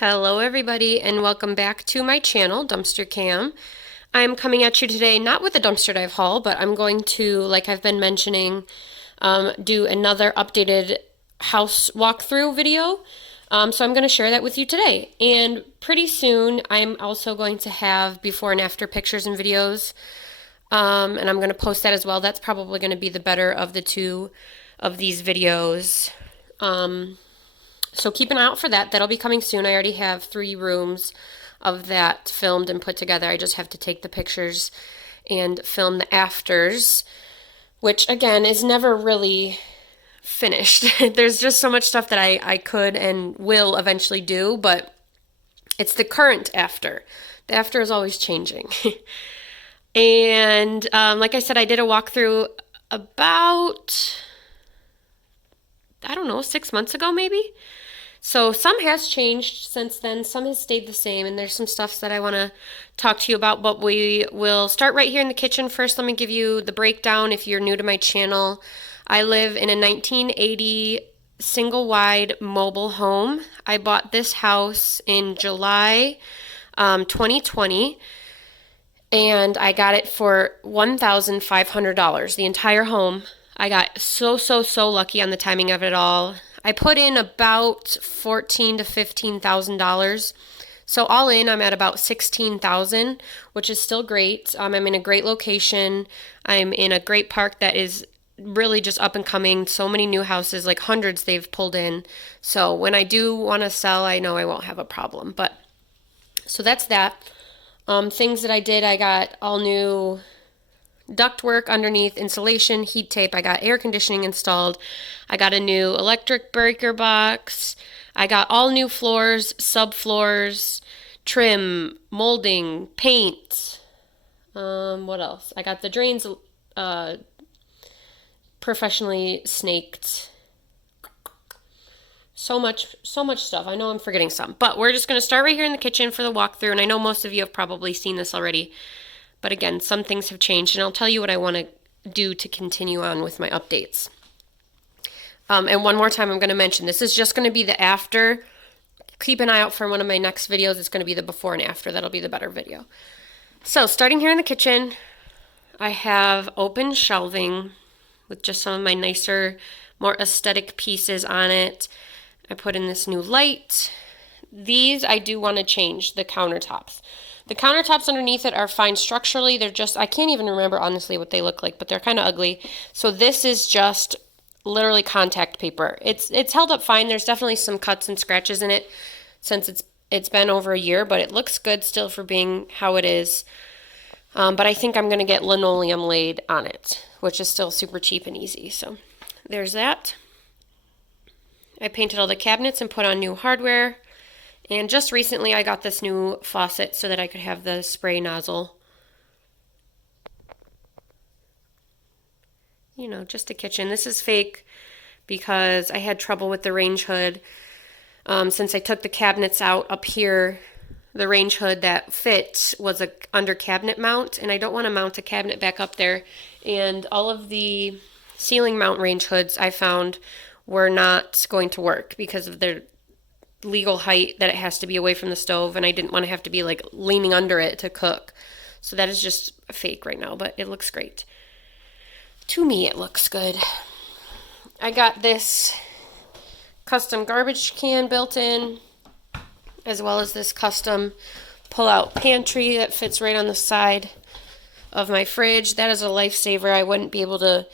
Hello everybody and welcome back to my channel, Dumpster Cam. I'm coming at you today not with a dumpster dive haul, but I'm going to, like I've been mentioning, do another updated house walkthrough video. So I'm going to share that with you today. And pretty soon I'm also going to have before and after pictures and videos. And I'm going to post that as well. That's probably going to be the better of the two of these videos. So keep an eye out for that. That'll be coming soon. I already have 3 rooms of that filmed and put together. I just have to take the pictures and film the afters, which again is never really finished. There's just so much stuff that I could and will eventually do, but it's the current after. The after is always changing. And like I said, I did a walkthrough about, I don't know, 6 months ago maybe. So some has changed since then, some has stayed the same, and there's some stuff that I want to talk to you about, but we will start right here in the kitchen. First, let me give you the breakdown if you're new to my channel. I live in a 1980 single-wide mobile home. I bought this house in July 2020, and I got it for $1,500, the entire home. I got so lucky on the timing of it all. I put in about $14,000 to $15,000. So all in, I'm at about $16,000, which is still great. I'm in a great location. I'm in a great park that is really just up and coming. So many new houses, like hundreds they've pulled in. So when I do want to sell, I know I won't have a problem. But so that's that. Things that I did, I got all new ductwork underneath, insulation, heat tape. I got air conditioning installed. I got a new electric breaker box. I got all new floors, subfloors, trim, molding, paint. What else? I got the drains professionally snaked. So much stuff. I know I'm forgetting some, but we're just going to start right here in the kitchen for the walkthrough, and I know most of you have probably seen this already. But again, some things have changed, and I'll tell you what I want to do to continue on with my updates. And one more time, I'm going to mention, this is just going to be the after. Keep an eye out for one of my next videos. It's going to be the before and after. That'll be the better video. So starting here in the kitchen, I have open shelving with just some of my nicer, more aesthetic pieces on it. I put in this new light. These I do want to change, the countertops. The countertops underneath it are fine structurally. They're just, I can't even remember honestly what they look like, but they're kind of ugly. So this is just literally contact paper. It's held up fine. There's definitely some cuts and scratches in it since it's been over a year, but it looks good still for being how it is. But I think I'm going to get linoleum laid on it, which is still super cheap and easy. So there's that. I painted all the cabinets and put on new hardware. And just recently I got this new faucet so that I could have the spray nozzle. You know, just a kitchen. This is fake because I had trouble with the range hood. Since I took the cabinets out up here, the range hood that fit was a under cabinet mount, and I don't want to mount a cabinet back up there. And all of the ceiling mount range hoods I found were not going to work because of their legal height that it has to be away from the stove, and I didn't want to have to be like leaning under it to cook. So that is just fake right now, but it looks great. To me, it looks good. I got this custom garbage can built in, as well as this custom pull-out pantry that fits right on the side of my fridge. That is a lifesaver. I wouldn't be able to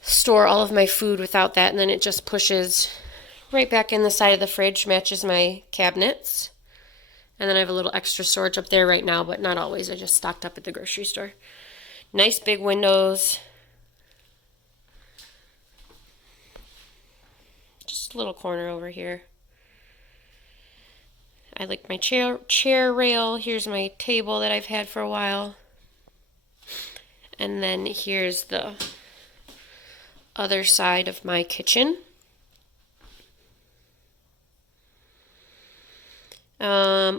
store all of my food without that, and then it just pushes right back in the side of the fridge, matches my cabinets. And then I have a little extra storage up there right now, but not always. I just stocked up at the grocery store. Nice big windows. Just a little corner over here. I like my chair rail. Here's my table that I've had for a while. And then here's the other side of my kitchen.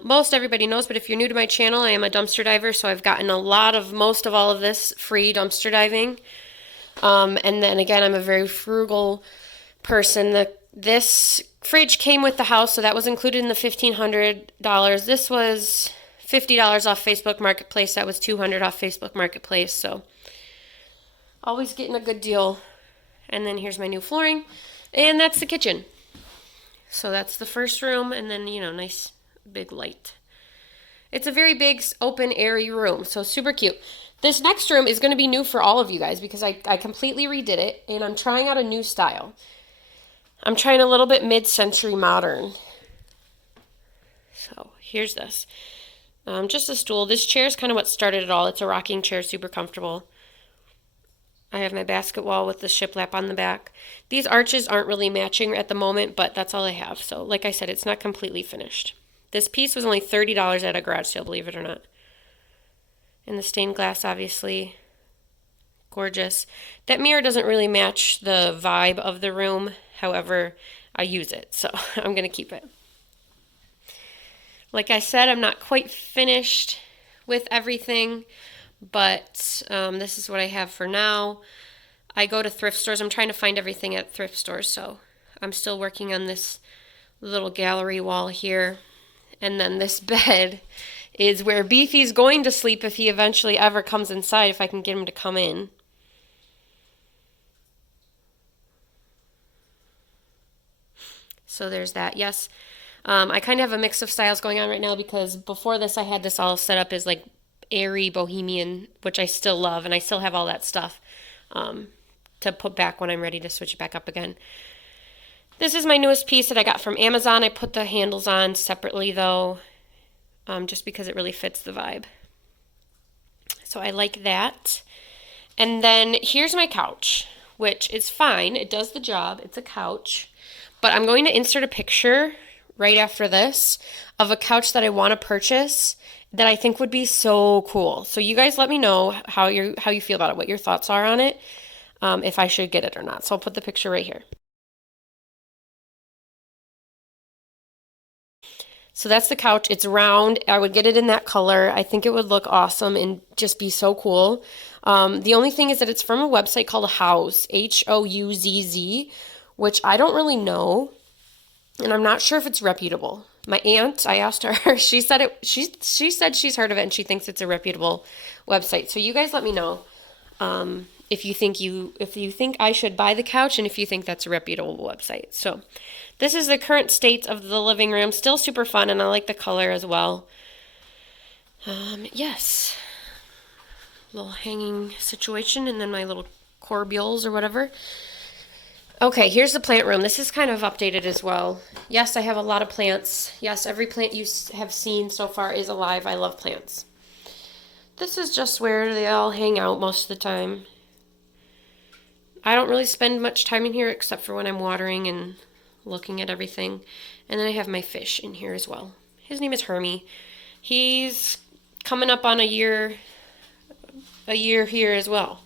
Most everybody knows, but if you're new to my channel, I am a dumpster diver, so I've gotten most of all of this free dumpster diving. And then again, I'm a very frugal person. This fridge came with the house, so that was included in the $1,500. This was $50 off Facebook Marketplace. That was $200 off Facebook Marketplace. So always getting a good deal. And then here's my new flooring. And that's the kitchen. So that's the first room, and then, nice big light. It's a very big, open, airy room, so super cute. This next room is going to be new for all of you guys because I completely redid it, and I'm trying out a new style. I'm trying a little bit mid-century modern. So here's this. Just a stool. This chair is kind of what started it all. It's a rocking chair, super comfortable. I have my basket wall with the shiplap on the back. These arches aren't really matching at the moment, but that's all I have. So like I said, it's not completely finished. This piece was only $30 at a garage sale, believe it or not. And the stained glass, obviously, gorgeous. That mirror doesn't really match the vibe of the room. However, I use it, so I'm going to keep it. Like I said, I'm not quite finished with everything, but this is what I have for now. I go to thrift stores. I'm trying to find everything at thrift stores, so I'm still working on this little gallery wall here. And then this bed is where Beefy's going to sleep if he eventually ever comes inside, if I can get him to come in. So there's that. Yes, I kind of have a mix of styles going on right now because before this I had this all set up as like airy bohemian, which I still love, and I still have all that stuff to put back when I'm ready to switch it back up again. This is my newest piece that I got from Amazon. I put the handles on separately though, just because it really fits the vibe. So I like that. And then here's my couch, which is fine. It does the job. It's a couch. But I'm going to insert a picture right after this of a couch that I want to purchase that I think would be so cool. So you guys let me know how you feel about it, what your thoughts are on it, if I should get it or not. So I'll put the picture right here. So that's the couch. It's round. I would get it in that color. I think it would look awesome and just be so cool. The only thing is that it's from a website called Houzz, Houzz, which I don't really know, and I'm not sure if it's reputable. My aunt, I asked her, she said she said she's heard of it and she thinks it's a reputable website. So you guys let me know if you think I should buy the couch and if you think that's a reputable website. So this is the current state of the living room. Still super fun, and I like the color as well. Yes. Little hanging situation, and then my little corbules or whatever. Okay, here's the plant room. This is kind of updated as well. Yes, I have a lot of plants. Yes, every plant you have seen so far is alive. I love plants. This is just where they all hang out most of the time. I don't really spend much time in here except for when I'm watering and looking at everything. And then I have my fish in here as well. His name is Hermie. He's coming up on a year here as well.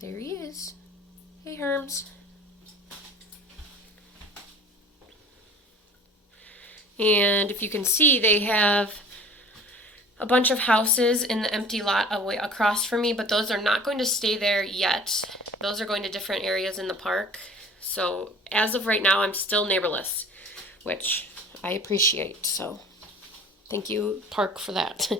There he is. Hey, Herms. And if you can see, they have a bunch of houses in the empty lot away across from me, but those are not going to stay there yet. Those are going to different areas in the park. So as of right now, I'm still neighborless, which I appreciate. So thank you, park, for that.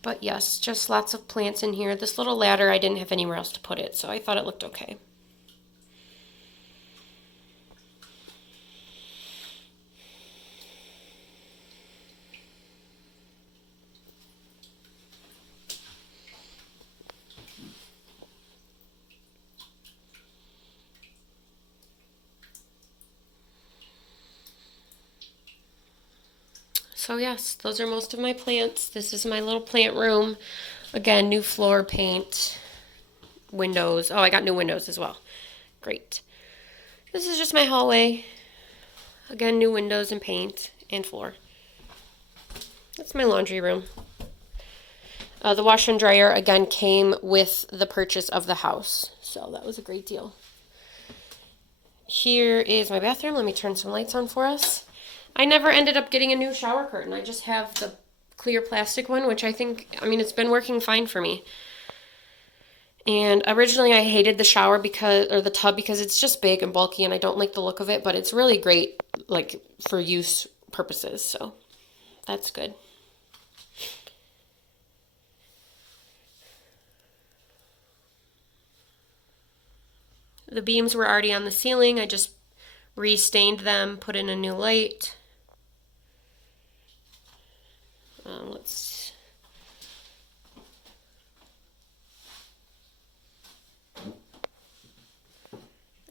But yes, just lots of plants in here. This little ladder, I didn't have anywhere else to put it, so I thought it looked okay. So yes, those are most of my plants. This is my little plant room. Again, new floor paint, windows. Oh, I got new windows as well. Great. This is just my hallway. Again, new windows and paint and floor. That's my laundry room. The washer and dryer, again, came with the purchase of the house. So that was a great deal. Here is my bathroom. Let me turn some lights on for us. I never ended up getting a new shower curtain. I just have the clear plastic one, which I mean, it's been working fine for me. And originally I hated the shower or the tub because it's just big and bulky and I don't like the look of it, but it's really great like for use purposes, so that's good. The beams were already on the ceiling. I just restained them, put in a new light. Let's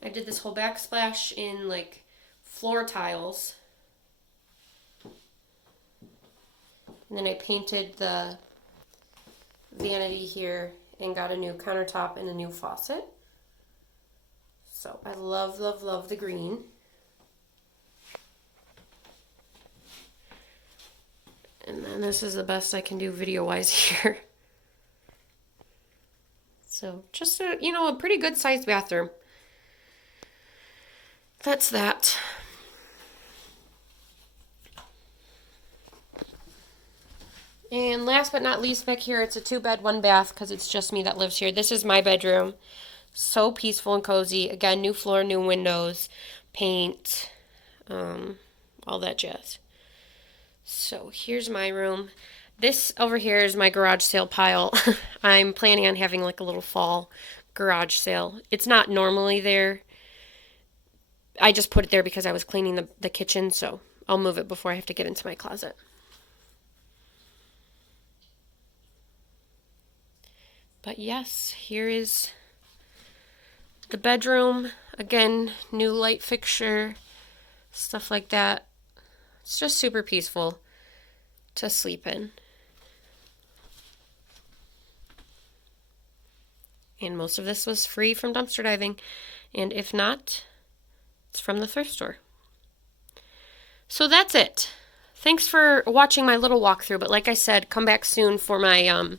I did this whole backsplash in like floor tiles. And then I painted the vanity here and got a new countertop and a new faucet. So I love, love, love the green. And then this is the best I can do video-wise here. So just a, a pretty good sized bathroom. That's that. And last but not least, back here, it's a 2-bed, 1-bath because it's just me that lives here. This is my bedroom. So peaceful and cozy. Again, new floor, new windows, paint, all that jazz. So here's my room. This over here is my garage sale pile. I'm planning on having like a little fall garage sale. It's not normally there. I just put it there because I was cleaning the kitchen, so I'll move it before I have to get into my closet. But yes, here is the bedroom. Again, new light fixture, stuff like that. It's just super peaceful to sleep in. And most of this was free from dumpster diving. And if not, it's from the thrift store. So that's it. Thanks for watching my little walkthrough. But like I said, come back soon for my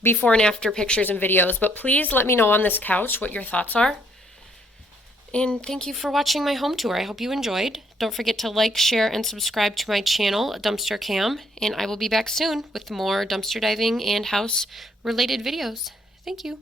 before and after pictures and videos. But please let me know on this couch what your thoughts are. And thank you for watching my home tour. I hope you enjoyed. Don't forget to like, share, and subscribe to my channel, Dumpster Cam. And I will be back soon with more dumpster diving and house-related videos. Thank you.